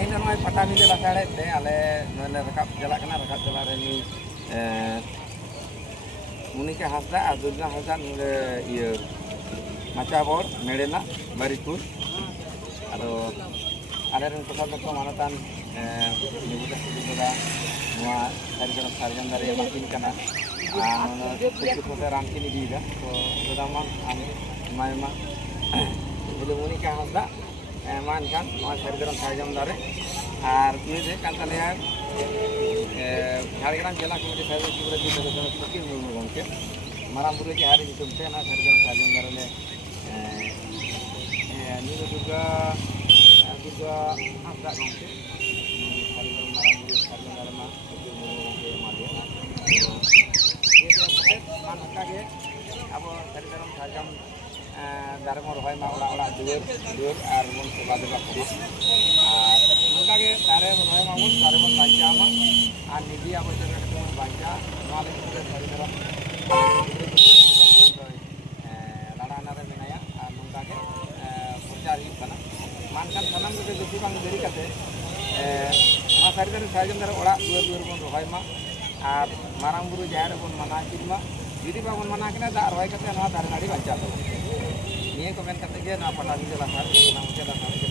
तेहन नॉय पटाबिंदे लासाड़े ते आले नले रकाब चला कना रकाब चला रे नी मुनिका हासदा और दुर्गा हासदा नुले इये माचाबोर मेडेना बारिकुर आरो आले रन टोटल दको मानतान निबुदा सुबुदा नोआ सारिजन सारजन दारे माकिन कना कुछ कोते रामकिन दीदा तो गोदामा आमे मायमा इले मुनिका हासदा मान kan नोआ सारिजन सारजन दारे और ये kan talian Harigran jela kemudi saya juga di dalam mungkin mungkin malam buru di hari itu saya nak sarjana sarjana darahnya ini juga agak mungkin sarjana malam buru sarjana darah mah itu mungkin mati ini saya mana kage apa sarjana sarjana darah mau rohai mah orang dua arun sebab itu kage darah mau rohai mah darah mau baca mah আর নিবি আবশ্যক বাচ্চা নলে করে শরীর লাড়ানারে মেনায়া আর নঙ্কাকে প্রচার ᱦᱩᱭᱩᱜ ᱠᱟᱱᱟ ᱢᱟᱱᱠᱷᱟᱱ ᱥᱟᱱᱟᱢ ᱠᱚᱜᱮ ᱵᱮᱥᱤ ᱵᱟᱝ ᱫᱮᱨᱤ ᱠᱟᱛᱮ ᱱᱚᱣᱟ ᱥᱟᱹᱨᱤ ᱥᱟᱨᱡᱚᱢ ᱫᱟᱨᱮ ᱚᱲᱟᱜ ᱫᱩᱣᱟᱹᱨ ᱵᱚᱱ ᱨᱚᱦᱚᱭ ᱢᱟ ᱟᱨ ᱢᱟᱨᱟᱝ ᱵᱩᱨᱩ ᱡᱟᱦᱮᱨ ᱵᱚᱱ ᱢᱟᱱᱟᱣ ᱠᱤᱱ ᱢᱟ ᱡᱩᱫᱤ ᱵᱟᱵᱚᱱ ᱢᱟᱱᱟᱣ ᱠᱤᱱᱟ ᱫᱟᱜ ᱨᱚᱦᱚᱭ ᱠᱟᱛᱮ ᱱᱚᱣᱟ ᱫᱟᱨᱮ ᱱᱟᱹᱲᱤ ᱵᱟᱧᱪᱟᱣ ᱛᱟᱵᱚᱱ ᱱᱤᱭᱟᱹ ᱠᱚ ᱢᱮᱱ ᱠᱟᱛᱮ ᱜᱮ ᱱᱚᱣᱟ ᱯᱟᱴᱟᱵᱤᱸᱫᱟᱹ ᱞᱟᱥᱟᱲ ᱢᱩᱪᱟᱹᱫ